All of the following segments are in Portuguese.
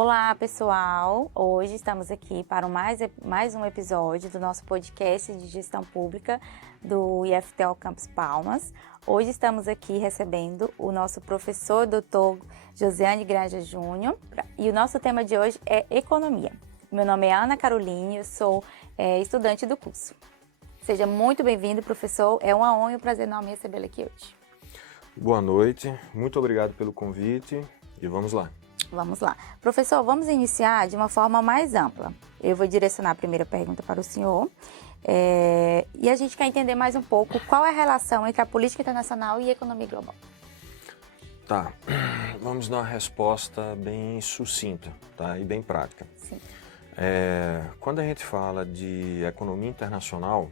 Olá, pessoal! Hoje estamos aqui para mais um episódio do nosso podcast de gestão pública do IFTO Campus Palmas. Hoje estamos aqui recebendo o nosso professor Dr. Josiane Granja Júnior e o nosso tema de hoje é economia. Meu nome é Ana Caroline, eu sou estudante do curso. Seja muito bem-vindo, professor. É uma honra e um prazer enorme recebê-lo aqui hoje. Boa noite, muito obrigado pelo convite e vamos lá. Vamos lá. Professor, vamos iniciar de uma forma mais ampla. Eu vou direcionar a primeira pergunta para o senhor. E a gente quer entender mais um pouco qual é a relação entre a política internacional e a economia global. Tá, vamos dar uma resposta bem sucinta, tá? E bem prática. Sim. Quando a gente fala de economia internacional,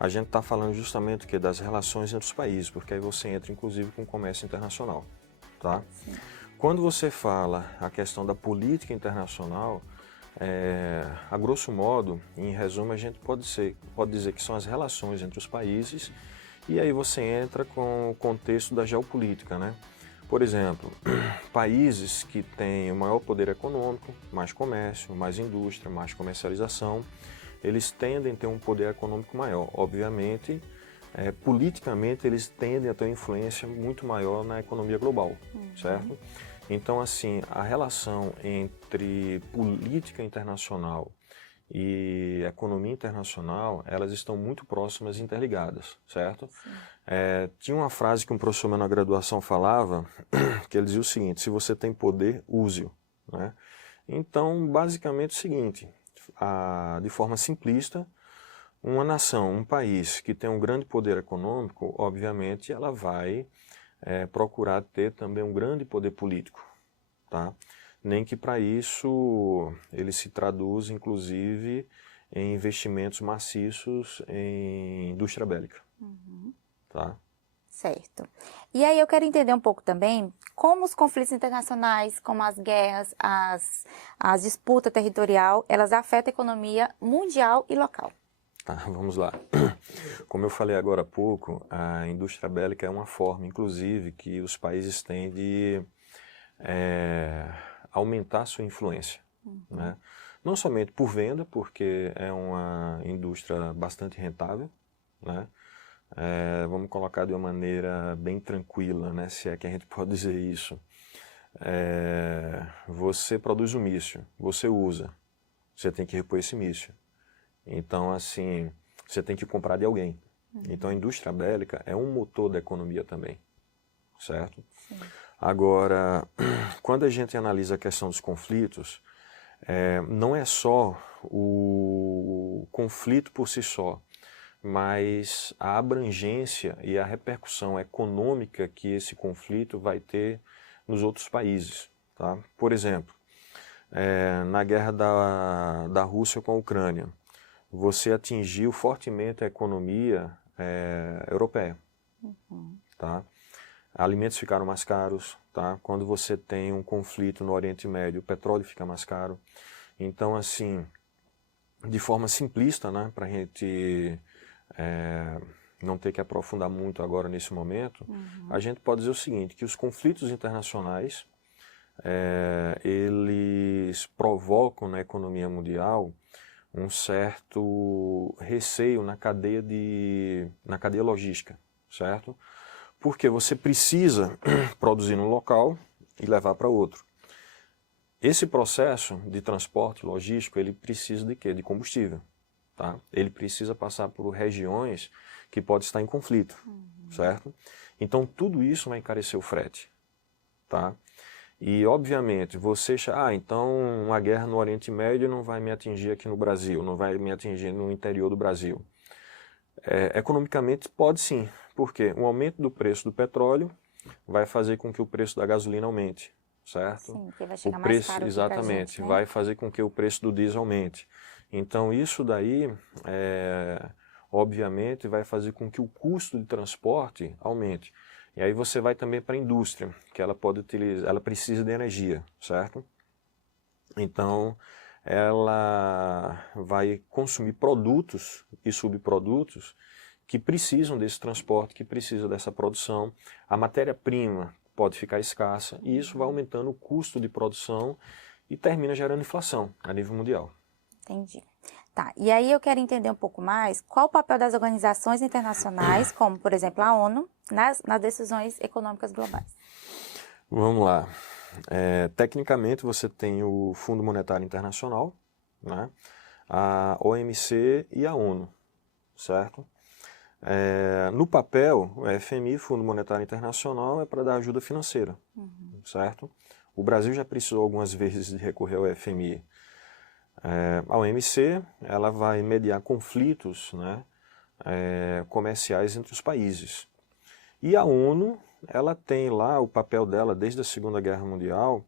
a gente está falando justamente das relações entre os países, porque aí você entra inclusive com o comércio internacional, tá? Sim. Quando você fala a questão da política internacional, a grosso modo, em resumo, a gente pode dizer que são as relações entre os países, e aí você entra com o contexto da geopolítica, né? Por exemplo, países que têm o maior poder econômico, mais comércio, mais indústria, mais comercialização, eles tendem a ter um poder econômico maior. Obviamente, politicamente, eles tendem a ter uma influência muito maior na economia global, certo? Então, assim, a relação entre política internacional e economia internacional, elas estão muito próximas e interligadas, certo? Tinha uma frase que um professor meu na graduação falava, que ele dizia o seguinte: se você tem poder, use-o, né? Então, basicamente é o seguinte, de forma simplista, uma nação, um país que tem um grande poder econômico, obviamente ela vai procurar ter também um grande poder político, tá? Nem que para isso ele se traduz, inclusive, em investimentos maciços em indústria bélica, tá? Certo. E aí eu quero entender um pouco também como os conflitos internacionais, como as guerras, as disputas territorial, elas afetam a economia mundial e local. Tá, vamos lá. Como eu falei agora há pouco, a indústria bélica é uma forma, inclusive, que os países têm de aumentar sua influência, né? Não somente por venda, porque é uma indústria bastante rentável, né? Vamos colocar de uma maneira bem tranquila, né? Se é que a gente pode dizer isso. Você produz um míssil, você usa, você tem que repor esse míssil. Então, assim, você tem que comprar de alguém. Então, a indústria bélica é um motor da economia também, certo? Sim. Agora, quando a gente analisa a questão dos conflitos, não é só o conflito por si só, mas a abrangência e a repercussão econômica que esse conflito vai ter nos outros países, tá? Por exemplo, na guerra da Rússia com a Ucrânia, você atingiu fortemente a economia europeia, tá? Alimentos ficaram mais caros, tá? Quando você tem um conflito no Oriente Médio, o petróleo fica mais caro. Então, assim, de forma simplista, né, para a gente não ter que aprofundar muito agora nesse momento, a gente pode dizer o seguinte, que os conflitos internacionais, eles provocam na economia mundial um certo receio na cadeia logística, certo? Porque você precisa produzir num local e levar para outro. Esse processo de transporte logístico, ele precisa de quê? De combustível, tá? Ele precisa passar por regiões que podem estar em conflito, certo? Então, tudo isso vai encarecer o frete, tá? E, obviamente, então uma guerra no Oriente Médio não vai me atingir aqui no Brasil, não vai me atingir no interior do Brasil. Economicamente, pode sim, porque o aumento do preço do petróleo vai fazer com que o preço da gasolina aumente, certo? Sim, porque vai chegar mais caro aqui pra gente, né? Vai fazer com que o preço do diesel aumente. Então, isso daí, obviamente, vai fazer com que o custo de transporte aumente. E aí você vai também para a indústria, que ela precisa de energia, certo? Então, ela vai consumir produtos e subprodutos que precisam desse transporte, que precisam dessa produção. A matéria-prima pode ficar escassa e isso vai aumentando o custo de produção e termina gerando inflação a nível mundial. Entendi. Tá, e aí eu quero entender um pouco mais qual o papel das organizações internacionais, como, por exemplo, a ONU, nas decisões econômicas globais. Vamos lá. Tecnicamente, você tem o Fundo Monetário Internacional, né? A OMC e a ONU, certo? No papel, o FMI, Fundo Monetário Internacional, é para dar ajuda financeira, certo? O Brasil já precisou algumas vezes de recorrer ao FMI. A OMC, ela vai mediar conflitos, né, comerciais entre os países. E a ONU, ela tem lá o papel dela desde a Segunda Guerra Mundial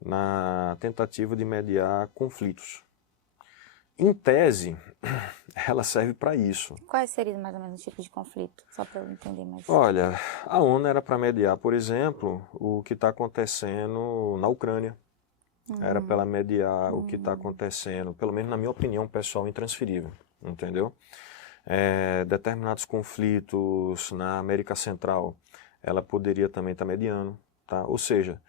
na tentativa de mediar conflitos. Em tese, ela serve para isso. Quais seriam mais ou menos o tipo de conflito? Só para eu entender mais. Olha, a ONU era para mediar, por exemplo, o que está acontecendo na Ucrânia. Era para ela mediar o que está acontecendo, pelo menos na minha opinião pessoal, intransferível, entendeu? Determinados conflitos na América Central, ela poderia também estar mediando, tá? Ou seja,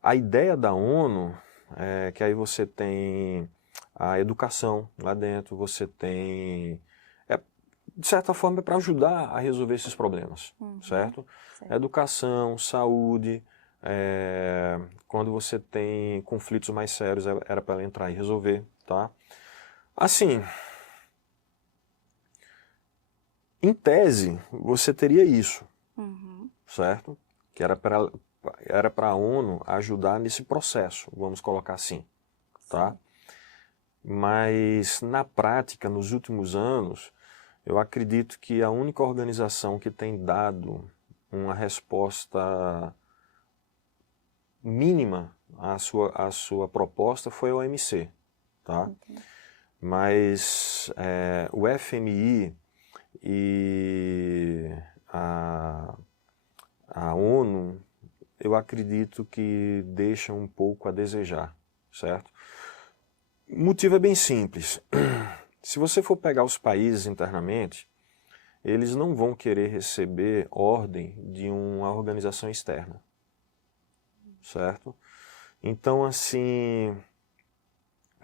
a ideia da ONU é que aí você tem a educação lá dentro, você tem... de certa forma é para ajudar a resolver esses problemas, certo? Educação, saúde... quando você tem conflitos mais sérios, era para ela entrar e resolver, tá? Assim, em tese, você teria isso, certo? Que era para a ONU ajudar nesse processo, vamos colocar assim, tá? Mas, na prática, nos últimos anos, eu acredito que a única organização que tem dado uma resposta mínima à sua proposta foi a OMC, tá? Mas o FMI e a ONU, eu acredito que deixam um pouco a desejar, certo? O motivo é bem simples. Se você for pegar os países internamente, eles não vão querer receber ordem de uma organização externa, certo? Então, assim,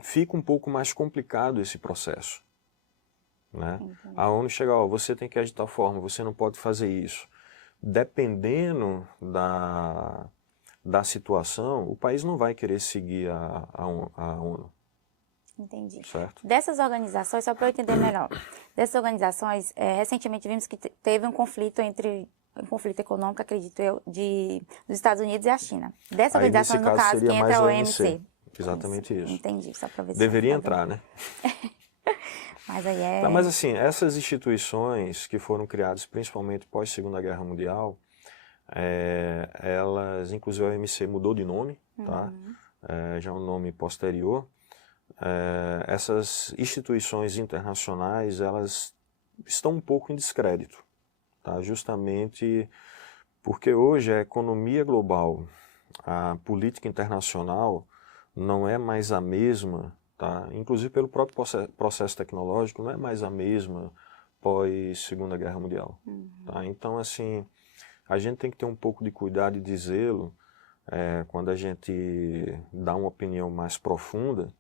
fica um pouco mais complicado esse processo, né? A ONU chega, ó, você tem que agir de tal forma, você não pode fazer isso. Dependendo da situação, o país não vai querer seguir a ONU. Entendi. Certo? Dessas organizações, só para eu entender melhor, dessas organizações, recentemente vimos que teve um conflito econômico, acredito eu, dos Estados Unidos e a China. Dessa Aí, organização, nesse no caso, caso, seria que mais entra a a OMC. OMC. Exatamente isso. Entendi, só para ver se deveria entrar, né? Mas aí é... Tá, mas assim, essas instituições que foram criadas principalmente pós-Segunda Guerra Mundial, elas, inclusive a OMC mudou de nome, tá? Já é um nome posterior. Essas instituições internacionais, elas estão um pouco em descrédito, tá? Justamente porque hoje a economia global, a política internacional não é mais a mesma, tá? Inclusive pelo próprio processo tecnológico, não é mais a mesma pós-Segunda Guerra Mundial. Tá? Então, assim, a gente tem que ter um pouco de cuidado e de zelo quando a gente dá uma opinião mais profunda.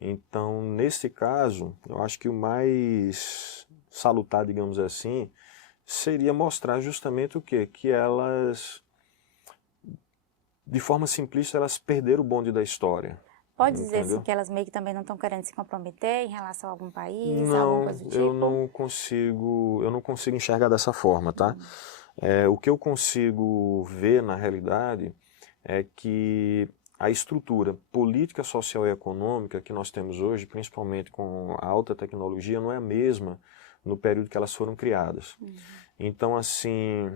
Então, nesse caso, eu acho que o mais salutar, digamos assim, seria mostrar justamente o quê? Que elas, de forma simplista, elas perderam o bonde da história. Pode dizer entendeu? assim que elas meio que também não estão querendo se comprometer em relação a algum país, alguma Não, coisa do tipo? eu não consigo enxergar dessa forma, tá? O que eu consigo ver na realidade é que a estrutura política, social e econômica que nós temos hoje, principalmente com a alta tecnologia, não é a mesma no período que elas foram criadas. Então, assim,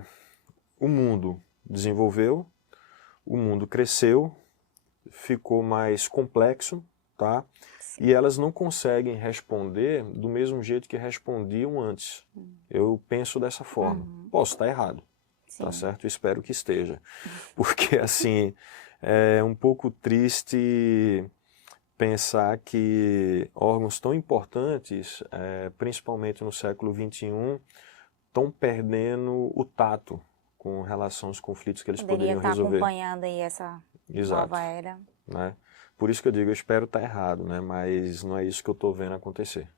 o mundo desenvolveu, o mundo cresceu, ficou mais complexo, tá? E elas não conseguem responder do mesmo jeito que respondiam antes. Eu penso dessa forma. Posso estar errado, tá certo? Espero que esteja. Porque, assim, é um pouco triste pensar que órgãos tão importantes, principalmente no século XXI, estão perdendo o tato com relação aos conflitos que eles poderiam resolver. Acompanhando aí essa Exato. nova era. Né? por isso que eu digo, eu espero estar errado, né? Mas não é isso que eu estou vendo acontecer.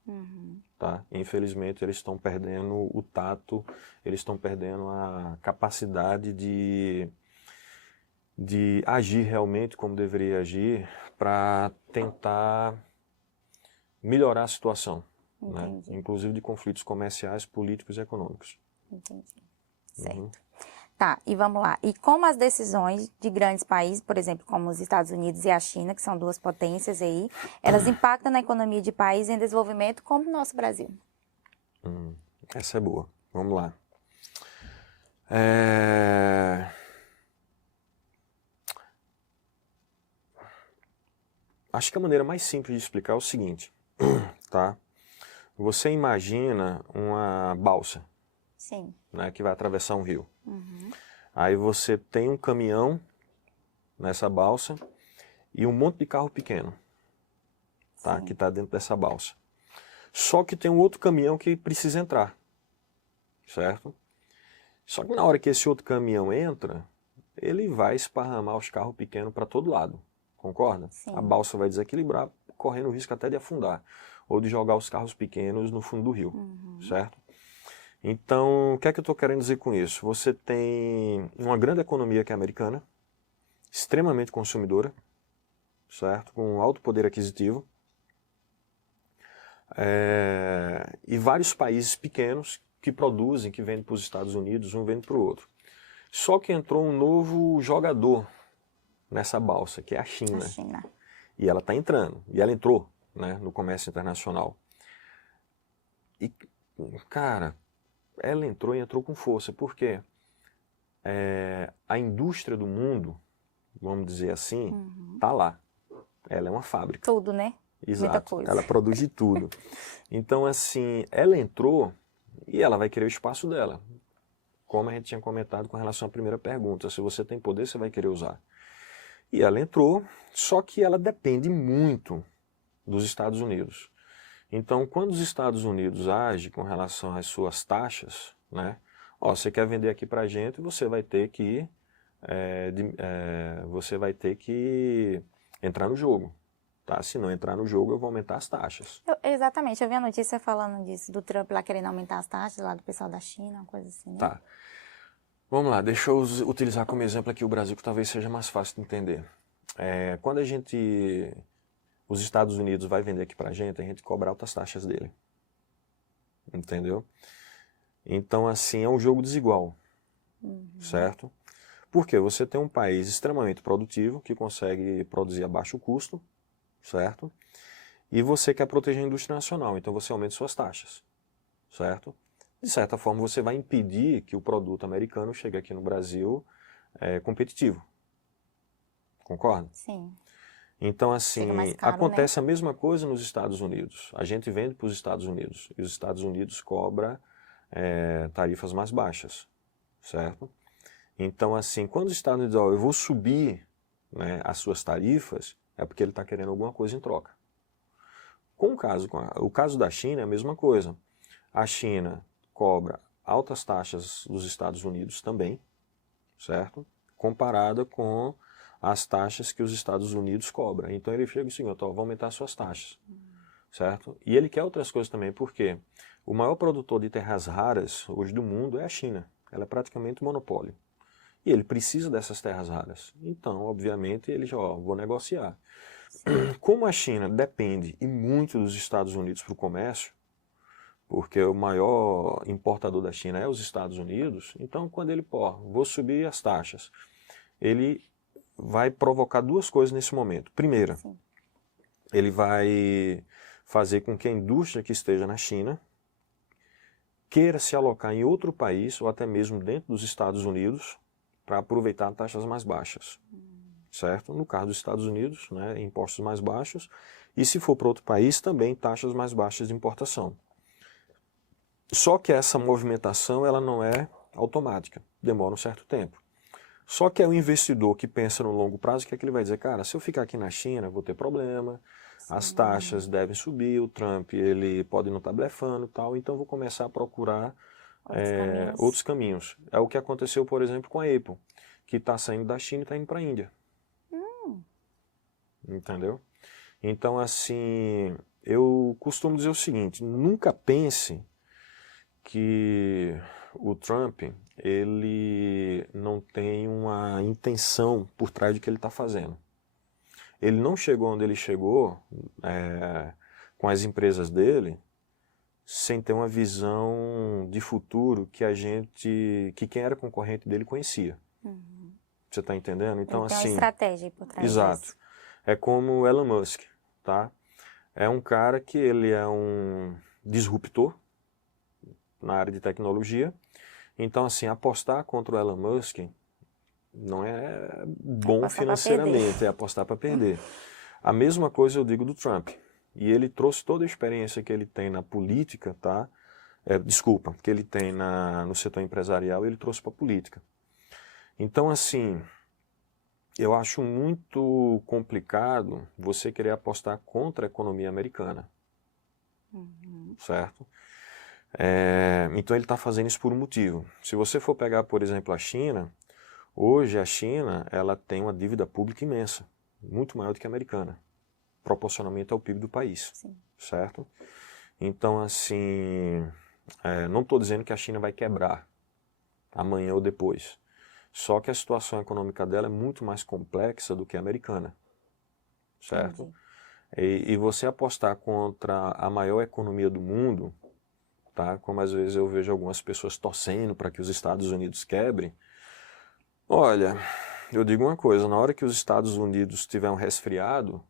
Tá? Infelizmente, eles estão perdendo o tato, eles estão perdendo a capacidade de agir realmente como deveria agir para tentar melhorar a situação, né? Inclusive de conflitos comerciais, políticos e econômicos. Entendi. Certo. Tá, e vamos lá. E como as decisões de grandes países, por exemplo, como os Estados Unidos e a China, que são duas potências aí, elas impactam na economia de países em desenvolvimento como o nosso Brasil? Essa é boa. Vamos lá. Acho que a maneira mais simples de explicar é o seguinte, tá? Você imagina uma balsa, Sim. né, que vai atravessar um rio. Aí você tem um caminhão nessa balsa e um monte de carro pequeno, tá, que está dentro dessa balsa. Só que tem um outro caminhão que precisa entrar, certo? Só que na hora que esse outro caminhão entra, ele vai esparramar os carros pequenos para todo lado, concorda? Sim. A balsa vai desequilibrar, correndo o risco até de afundar, ou de jogar os carros pequenos no fundo do rio, certo? Então, o que é que eu estou querendo dizer com isso? Você tem uma grande economia que é americana, extremamente consumidora, certo? Com alto poder aquisitivo, e vários países pequenos que produzem, que vendem para os Estados Unidos, um vende para o outro. Só que entrou um novo jogador nessa balsa, que é a China. A China. E ela está entrando, e ela entrou, né, no comércio internacional. E, cara, ela entrou e entrou com força, porque a indústria do mundo, vamos dizer assim, está lá. Ela é uma fábrica. Tudo, né? Exato. Muita coisa. Ela produz de tudo. Então, assim, ela entrou e ela vai querer o espaço dela. Como a gente tinha comentado com relação à primeira pergunta, se você tem poder, você vai querer usar. E ela entrou, só que ela depende muito dos Estados Unidos. Então, quando os Estados Unidos agem com relação às suas taxas, né? Ó, você quer vender aqui pra gente, você vai ter que entrar no jogo. Tá? Se não entrar no jogo, eu vou aumentar as taxas. Exatamente, eu vi a notícia falando disso, do Trump lá querendo aumentar as taxas lá do pessoal da China, uma coisa assim, né? Tá. Vamos lá, deixa eu utilizar como exemplo aqui o Brasil, que talvez seja mais fácil de entender. Quando os Estados Unidos vai vender aqui pra gente, a gente cobra altas taxas dele. Entendeu? Então, assim, é um jogo desigual, certo? Porque você tem um país extremamente produtivo, que consegue produzir a baixo custo, certo? E você quer proteger a indústria nacional, então você aumenta suas taxas, certo? De certa forma, você vai impedir que o produto americano chegue aqui no Brasil competitivo. Concorda? Sim. Então, assim, Chega mais caro, acontece a mesma coisa nos Estados Unidos. A gente vende para os Estados Unidos e os Estados Unidos cobram tarifas mais baixas, certo? Então, assim, quando os Estados Unidos dizem, eu vou subir, né, as suas tarifas, é porque ele está querendo alguma coisa em troca. O caso da China é a mesma coisa. A China cobra altas taxas dos Estados Unidos também, certo? Comparada com as taxas que os Estados Unidos cobram. Então ele chega assim, vou aumentar suas taxas, certo? E ele quer outras coisas também, porque o maior produtor de terras raras hoje do mundo é a China. Ela é praticamente um monopólio. E ele precisa dessas terras raras. Então, obviamente, ele já, vou negociar. Como a China depende e muito dos Estados Unidos para o comércio, porque o maior importador da China é os Estados Unidos, então quando ele, vou subir as taxas, ele vai provocar duas coisas nesse momento. Primeira, ele vai fazer com que a indústria que esteja na China queira se alocar em outro país, ou até mesmo dentro dos Estados Unidos, para aproveitar taxas mais baixas. Certo? No caso dos Estados Unidos, né, impostos mais baixos, e se for para outro país, também taxas mais baixas de importação. Só que essa movimentação ela não é automática, demora um certo tempo. Só que é o investidor que pensa no longo prazo, que é que ele vai dizer, cara, se eu ficar aqui na China, vou ter problema, as taxas devem subir, o Trump ele pode não estar blefando e tal, então vou começar a procurar outros caminhos. É o que aconteceu, por exemplo, com a Apple, que está saindo da China e está indo para a Índia. entendeu? Então, assim, eu costumo dizer o seguinte, nunca pense que o Trump, ele não tem uma intenção por trás do que ele está fazendo. Ele não chegou onde ele chegou com as empresas dele sem ter uma visão de futuro que quem era concorrente dele conhecia. Uhum. Você está entendendo? Então, Ele tem uma assim, estratégia aí por trás exato. disso. É como o Elon Musk, tá? É um cara que ele é um disruptor na área de tecnologia. Então, assim, apostar contra o Elon Musk não é bom Apostar pra financeiramente, perder. é apostar para perder. A mesma coisa eu digo do Trump. E ele trouxe toda a experiência que ele tem na política, tá? Que ele tem no setor empresarial, ele trouxe para a política. Então, assim, eu acho muito complicado você querer apostar contra a economia americana, certo? Então ele está fazendo isso por um motivo. Se você for pegar, por exemplo, a China, hoje a China ela tem uma dívida pública imensa, muito maior do que a americana, proporcionalmente ao PIB do país, Sim. certo? Então, assim, não estou dizendo que a China vai quebrar amanhã ou depois, só que a situação econômica dela é muito mais complexa do que a americana, certo? E você apostar contra a maior economia do mundo, tá? Como às vezes eu vejo algumas pessoas torcendo para que os Estados Unidos quebrem. Olha, eu digo uma coisa, na hora que os Estados Unidos tiver um resfriado,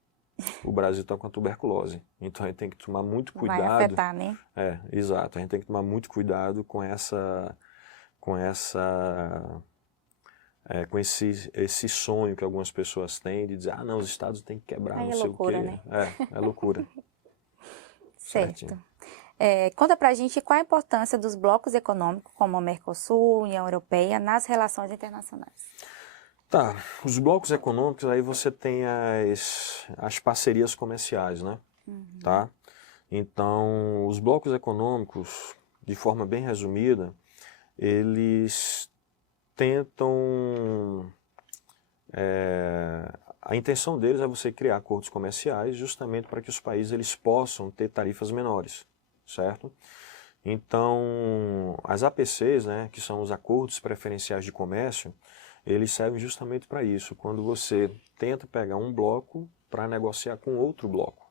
o Brasil está com a tuberculose. Então a gente tem que tomar muito cuidado. Vai afetar, né? Exato. A gente tem que tomar muito cuidado com esse sonho que algumas pessoas têm de dizer, não, os Estados têm que quebrar, Aí não é sei loucura, o quê. né? É loucura. Certo. Conta pra gente qual a importância dos blocos econômicos, como o Mercosul, União Europeia, nas relações internacionais. Tá, os blocos econômicos, aí você tem as parcerias comerciais, né? Tá? Então, os blocos econômicos, de forma bem resumida, eles tentam... a intenção deles é você criar acordos comerciais justamente para que os países eles possam ter tarifas menores, certo? Então, as APCs, né, que são os acordos preferenciais de comércio, eles servem justamente para isso, quando você tenta pegar um bloco para negociar com outro bloco,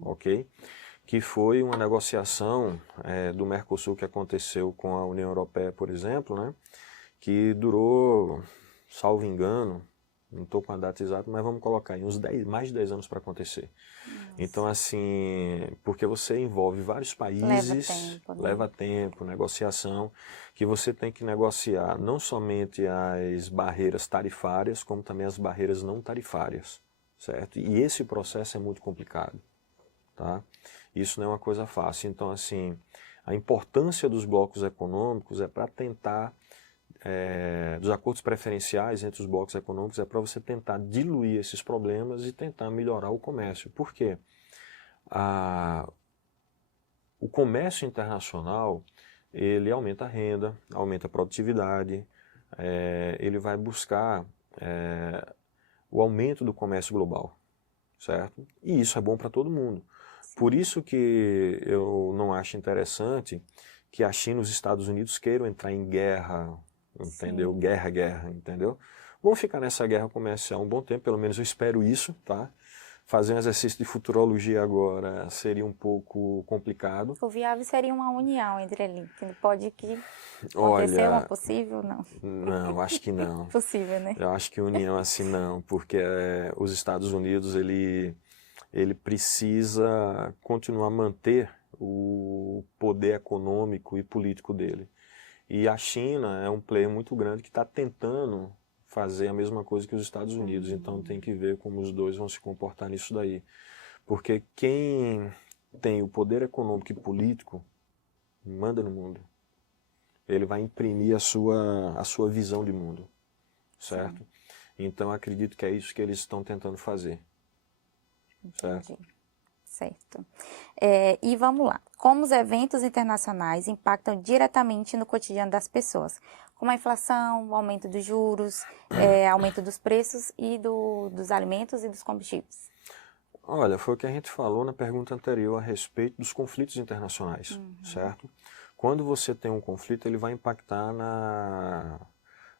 ok? Que foi uma negociação do Mercosul que aconteceu com a União Europeia, por exemplo, né, que durou, salvo engano, não estou com a data exata, mas vamos colocar aí mais de 10 anos para acontecer. Nossa. Então, assim, porque você envolve vários países, leva tempo, negociação, que você tem que negociar não somente as barreiras tarifárias, como também as barreiras não tarifárias, certo? E esse processo é muito complicado, tá? Isso não é uma coisa fácil. Então, assim, a importância dos blocos econômicos é para tentar dos acordos preferenciais entre os blocos econômicos é para você tentar diluir esses problemas e tentar melhorar o comércio. Por quê? O comércio internacional, ele aumenta a renda, aumenta a produtividade, ele vai buscar o aumento do comércio global, certo? E isso é bom para todo mundo. Por isso que eu não acho interessante que a China e os Estados Unidos queiram entrar em guerra, entendeu? Guerra, entendeu? Vamos ficar nessa guerra comercial um bom tempo, pelo menos eu espero isso, tá? Fazer um exercício de futurologia agora seria um pouco complicado. O viável seria uma união entre eles, que pode acontecer, uma possível, não? Não, acho que não. Possível, né? Eu acho que união assim não, porque os Estados Unidos, ele precisa continuar a manter o poder econômico e político dele. E a China é um player muito grande que está tentando fazer a mesma coisa que os Estados Unidos. Então tem que ver como os dois vão se comportar nisso daí. Porque quem tem o poder econômico e político manda no mundo. Ele vai imprimir a sua visão de mundo, certo? Sim. Então acredito que é isso que eles estão tentando fazer. Certo? Certo. E vamos lá. Como os eventos internacionais impactam diretamente no cotidiano das pessoas? Como a inflação, o aumento dos juros, aumento dos preços e dos alimentos e dos combustíveis. Olha, foi o que a gente falou na pergunta anterior a respeito dos conflitos internacionais, certo? Quando você tem um conflito, ele vai impactar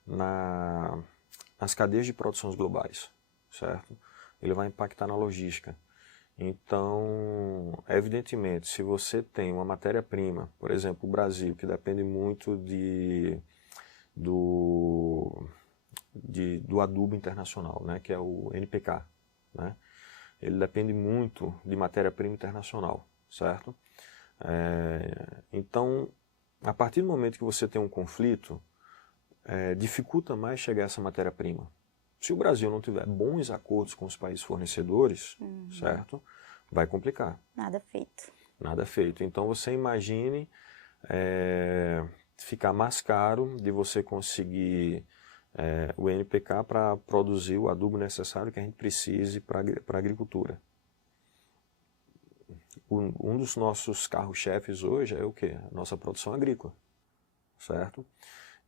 nas cadeias de produções globais, certo? Ele vai impactar na logística. Então, evidentemente, se você tem uma matéria-prima, por exemplo, o Brasil, que depende muito do adubo internacional, né, que é o NPK, né? Ele depende muito de matéria-prima internacional, certo? Então, a partir do momento que você tem um conflito, dificulta mais chegar a essa matéria-prima. Se o Brasil não tiver bons acordos com os países fornecedores, certo? Vai complicar. Nada feito. Nada feito. Então você imagine ficar mais caro de você conseguir o NPK para produzir o adubo necessário que a gente precise para a agricultura. Um dos nossos carros-chefes hoje é o quê? A nossa produção agrícola, certo?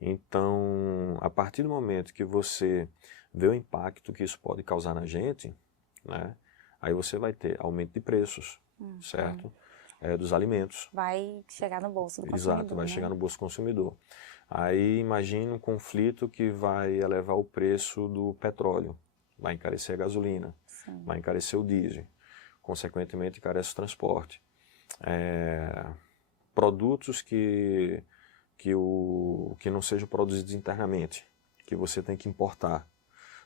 Então, a partir do momento que você vê o impacto que isso pode causar na gente, né, aí você vai ter aumento de preços, certo? Dos alimentos. Vai chegar no bolso do consumidor. Exato, vai né? chegar no bolso do consumidor. Aí imagine um conflito que vai elevar o preço do petróleo, vai encarecer a gasolina, Sim. vai encarecer o diesel, consequentemente encarece o transporte. Produtos que não sejam produzidos internamente, que você tem que importar.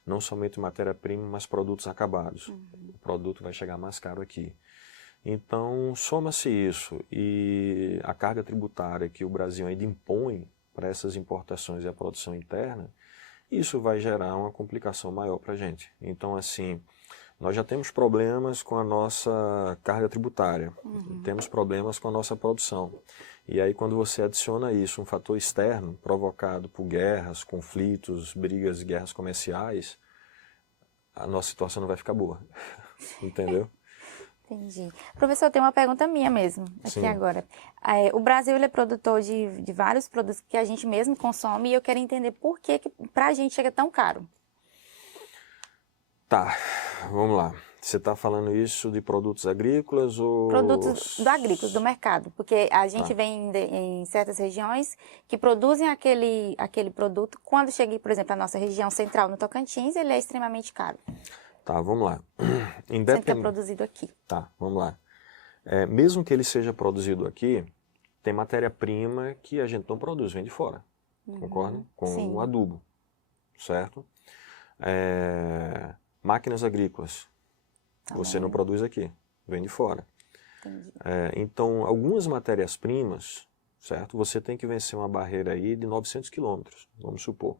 Não somente matéria-prima, mas produtos acabados. O produto vai chegar mais caro aqui. Então, soma-se isso e a carga tributária que o Brasil ainda impõe para essas importações e a produção interna, isso vai gerar uma complicação maior para a gente. Então, assim, nós já temos problemas com a nossa carga tributária, temos problemas com a nossa produção. E aí, quando você adiciona isso, um fator externo provocado por guerras, conflitos, brigas, guerras comerciais, a nossa situação não vai ficar boa. Entendeu? Entendi. Professor, tem uma pergunta minha mesmo, aqui Sim. agora. O Brasil ele é produtor de vários produtos que a gente mesmo consome e eu quero entender por que pra gente chega tão caro. Tá, vamos lá. Você está falando isso de produtos agrícolas ou... Produtos do agrícola, do mercado, porque a gente Tá. vê em certas regiões que produzem aquele produto, quando chega, por exemplo, a nossa região central no Tocantins, ele é extremamente caro, Tá, vamos lá. sendo que é produzido aqui. Tá, vamos lá. Mesmo que ele seja produzido aqui, tem matéria-prima que a gente não produz, vem de fora. Concorda? Com Sim. o adubo, certo? Máquinas agrícolas, você não produz aqui, vem de fora. Entendi. Então, algumas matérias-primas, certo? Você tem que vencer uma barreira aí de 900 quilômetros, vamos supor.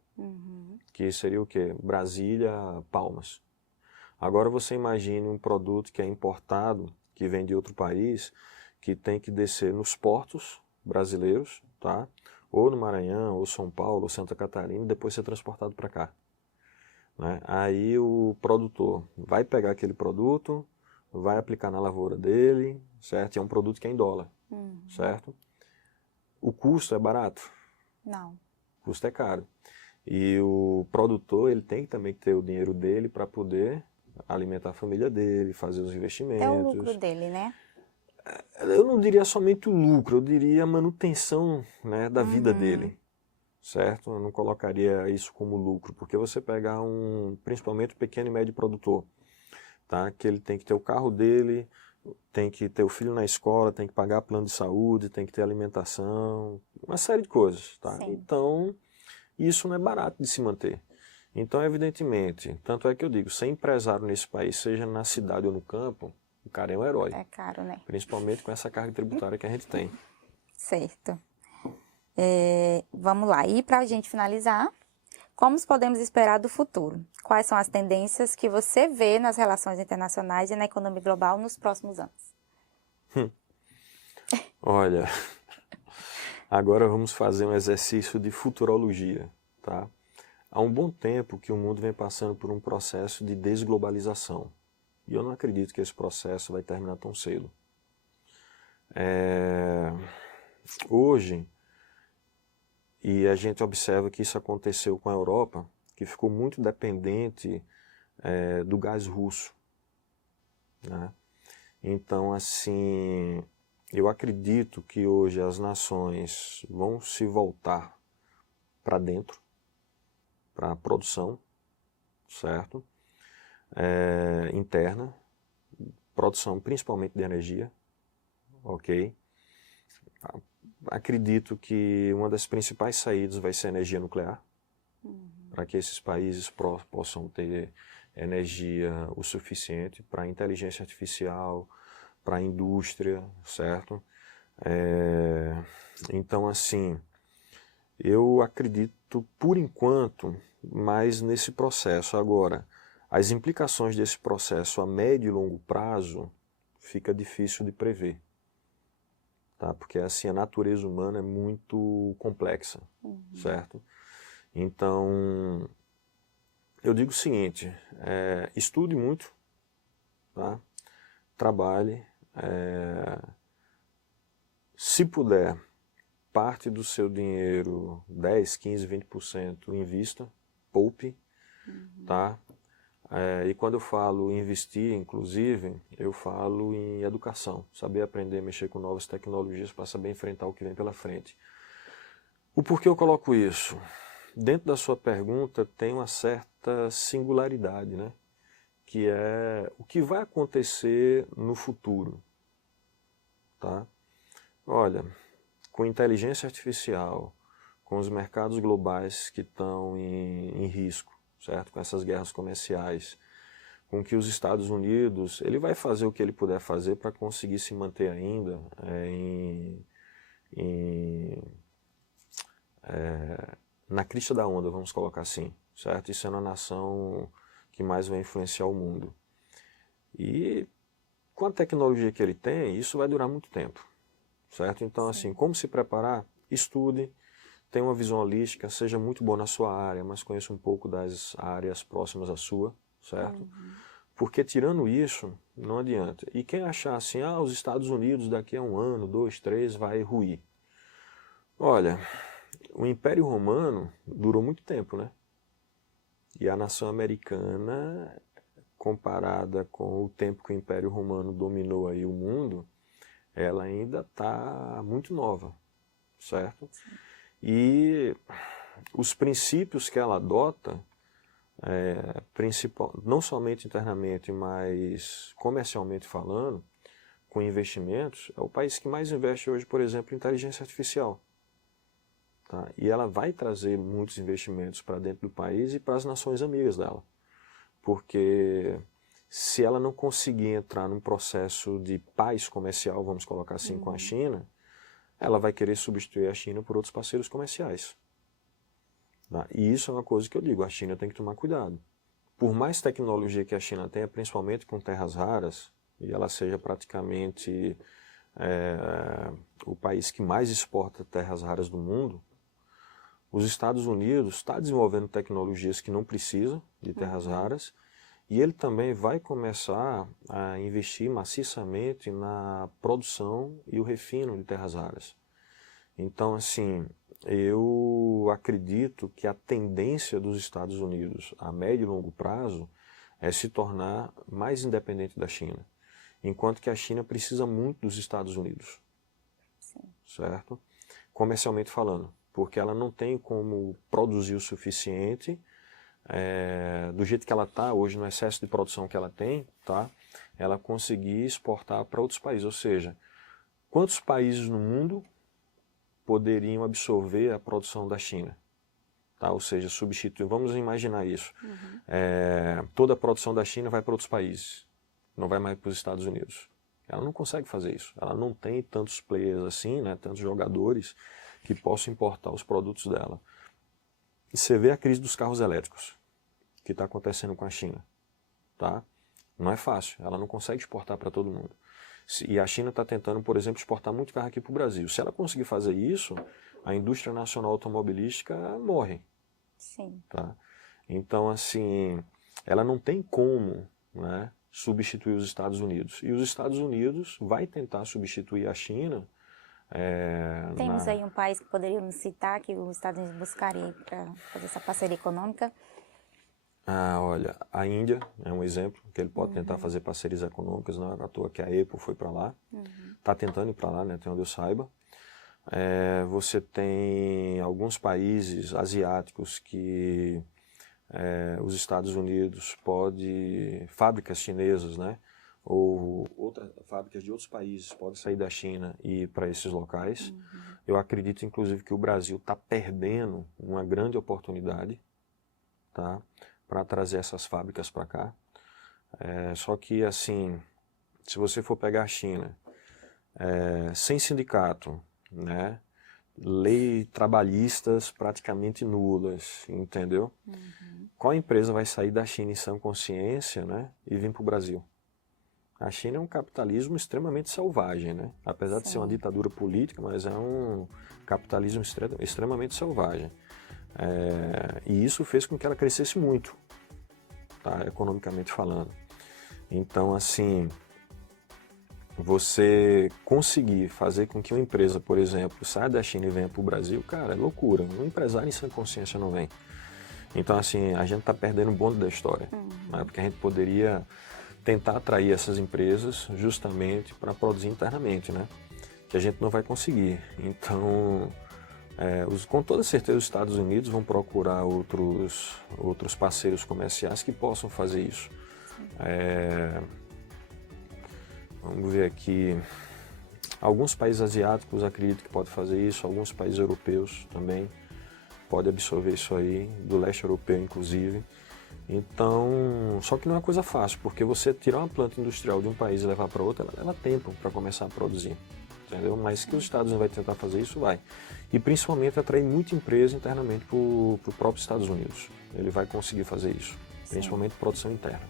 Que seria o quê? Brasília, Palmas. Agora você imagine um produto que é importado, que vem de outro país, que tem que descer nos portos brasileiros, tá? Ou no Maranhão, ou São Paulo, ou Santa Catarina, e depois ser transportado para cá. Né? Aí o produtor vai pegar aquele produto, vai aplicar na lavoura dele, certo? E é um produto que é em dólar, certo? O custo é barato? Não. O custo é caro. E o produtor, ele tem também que ter o dinheiro dele para poder alimentar a família dele, fazer os investimentos. É o lucro dele, né? Eu não diria somente o lucro, eu diria a manutenção, né, da vida dele, certo? Eu não colocaria isso como lucro, porque você pegar principalmente o pequeno e médio produtor, tá? Que ele tem que ter o carro dele, tem que ter o filho na escola, tem que pagar plano de saúde, tem que ter alimentação, uma série de coisas, tá? Sim. Então, isso não é barato de se manter. Então, evidentemente, tanto é que eu digo, ser empresário nesse país, seja na cidade ou no campo, o cara é um herói. É caro, né? Principalmente com essa carga tributária que a gente tem. Certo. Vamos lá. E para a gente finalizar, como podemos esperar do futuro? Quais são as tendências que você vê nas relações internacionais e na economia global nos próximos anos? Olha, agora vamos fazer um exercício de futurologia, tá? Há um bom tempo que o mundo vem passando por um processo de desglobalização. E eu não acredito que esse processo vai terminar tão cedo. Hoje, e a gente observa que isso aconteceu com a Europa, que ficou muito dependente do gás russo. né? Então, assim, eu acredito que hoje as nações vão se voltar para dentro, para a produção, certo? Interna, produção principalmente de energia, ok? Acredito que uma das principais saídas vai ser a energia nuclear, para que esses países possam ter energia o suficiente para a inteligência artificial, para a indústria, certo? Então, assim, eu acredito, por enquanto, mais nesse processo. Agora, as implicações desse processo a médio e longo prazo fica difícil de prever, tá? Porque assim, a natureza humana é muito complexa, certo? Então, eu digo o seguinte, estude muito, tá? Trabalhe, se puder, parte do seu dinheiro, 10, 15, 20%, invista, poupe, tá? E quando eu falo investir, inclusive, eu falo em educação, saber aprender a mexer com novas tecnologias para saber enfrentar o que vem pela frente. O porquê eu coloco isso? Dentro da sua pergunta tem uma certa singularidade, né? Que é o que vai acontecer no futuro, tá? Olha, com inteligência artificial, com os mercados globais que estão em risco, certo? Com essas guerras comerciais, com que os Estados Unidos, ele vai fazer o que ele puder fazer para conseguir se manter ainda na crista da onda, vamos colocar assim, certo? Isso é uma nação que mais vai influenciar o mundo. E com a tecnologia que ele tem, isso vai durar muito tempo, certo? Então, assim, como se preparar? Estude, tenha uma visão holística, seja muito bom na sua área, mas conheça um pouco das áreas próximas à sua, certo? Porque tirando isso, não adianta. E quem achar assim, os Estados Unidos daqui a 1 ano, 2, 3, vai ruir. Olha, o Império Romano durou muito tempo, né? E a nação americana, comparada com o tempo que o Império Romano dominou aí o mundo, ela ainda está muito nova, certo? E os princípios que ela adota, não somente internamente, mas comercialmente falando, com investimentos, é o país que mais investe hoje, por exemplo, em inteligência artificial. Tá? E ela vai trazer muitos investimentos para dentro do país e para as nações amigas dela. Porque se ela não conseguir entrar num processo de paz comercial, vamos colocar assim, com a China, ela vai querer substituir a China por outros parceiros comerciais. Tá? E isso é uma coisa que eu digo, a China tem que tomar cuidado. Por mais tecnologia que a China tenha, principalmente com terras raras, e ela seja praticamente o país que mais exporta terras raras do mundo, os Estados Unidos está desenvolvendo tecnologias que não precisam de terras raras, e ele também vai começar a investir maciçamente na produção e o refino de terras raras. Então, assim, eu acredito que a tendência dos Estados Unidos a médio e longo prazo é se tornar mais independente da China, enquanto que a China precisa muito dos Estados Unidos, certo? Comercialmente falando, porque ela não tem como produzir o suficiente do jeito que ela está hoje, no excesso de produção que ela tem, tá? Ela conseguir exportar para outros países. Ou seja, quantos países no mundo poderiam absorver a produção da China? Tá? Ou seja, substituir. Vamos imaginar isso. Toda a produção da China vai para outros países, não vai mais para os Estados Unidos. Ela não consegue fazer isso. Ela não tem tantos players assim, né, tantos jogadores que possam importar os produtos dela. E você vê a crise dos carros elétricos que está acontecendo com a China. Tá? Não é fácil, ela não consegue exportar para todo mundo. E a China está tentando, por exemplo, exportar muito carro aqui para o Brasil. Se ela conseguir fazer isso, a indústria nacional automobilística morre. Sim. Tá? Então, assim, ela não tem como, né, substituir os Estados Unidos. E os Estados Unidos vai tentar substituir a China. Temos aí um país que poderíamos citar que os Estados Unidos buscariam para fazer essa parceria econômica? Olha, a Índia é um exemplo que ele pode tentar fazer parcerias econômicas, não é à toa que a Apple foi para lá, está tentando ir para lá, né, até onde eu saiba. Você tem alguns países asiáticos que os Estados Unidos fábricas chinesas, né, ou outras fábricas de outros países podem sair da China e ir para esses locais. Eu acredito, inclusive, que o Brasil está perdendo uma grande oportunidade, tá, para trazer essas fábricas para cá. Só que, assim, se você for pegar a China, sem sindicato, né, lei trabalhistas praticamente nulas, entendeu? Qual empresa vai sair da China em sã consciência, né, e vir para o Brasil? A China é um capitalismo extremamente selvagem, né? Apesar de ser uma ditadura política, mas é um capitalismo extremamente selvagem. E isso fez com que ela crescesse muito, tá? Economicamente falando. Então, assim, você conseguir fazer com que uma empresa, por exemplo, saia da China e venha para o Brasil, cara, é loucura. Um empresário em sã consciência não vem. Então, assim, a gente está perdendo o bonde da história, né? Porque a gente poderia tentar atrair essas empresas justamente para produzir internamente, né? Que a gente não vai conseguir. Então, com toda certeza os Estados Unidos vão procurar outros parceiros comerciais que possam fazer isso. Vamos ver aqui. Alguns países asiáticos acredito que podem fazer isso, alguns países europeus também podem absorver isso aí, do leste europeu inclusive. Então, só que não é uma coisa fácil, porque você tirar uma planta industrial de um país e levar para outro, ela leva tempo para começar a produzir, entendeu? Mas que os Estados Unidos vai tentar fazer isso, vai. E principalmente atrair muita empresa internamente para o próprio Estados Unidos. Ele vai conseguir fazer isso, principalmente produção interna.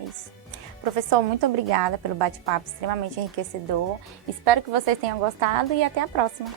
Isso. Professor, muito obrigada pelo bate-papo extremamente enriquecedor. Espero que vocês tenham gostado e até a próxima.